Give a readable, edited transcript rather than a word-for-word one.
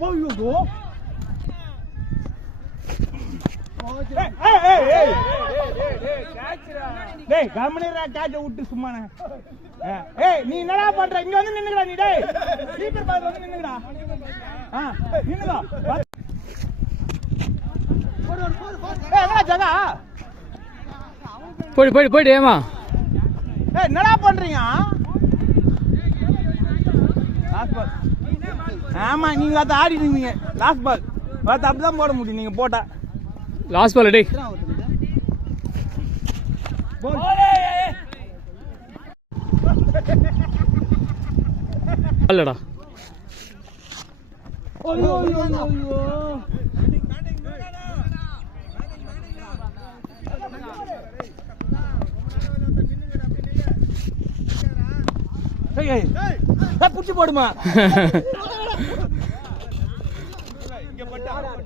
போய்யோ டேய் கமனிரா காட்ட விட்டு சும்மானே ஏய் நீ என்னடா பண்ற இங்க வந்து நின்னுடா நீ டேய் கீப்பர் பால் வந்து நின்னுடா நின்னுடா ஏய் என்ன ஜகா போய் ஏமா ஏய் என்னடா பண்றீங்க லாஸ்ட் பால் ஆமா நீங்க அத ஆடிடுவீங்க லாஸ்ட் பால் பாத்து அப்படிதான் போட முடியும் நீங்க போட்டா லாஸ்ட் பால் டேய் அல்லடா ஐயோ ஐயோ ஐயோ ஏய் ஏய் புடிச்சு போடுமா இங்க பட்டு ஆடு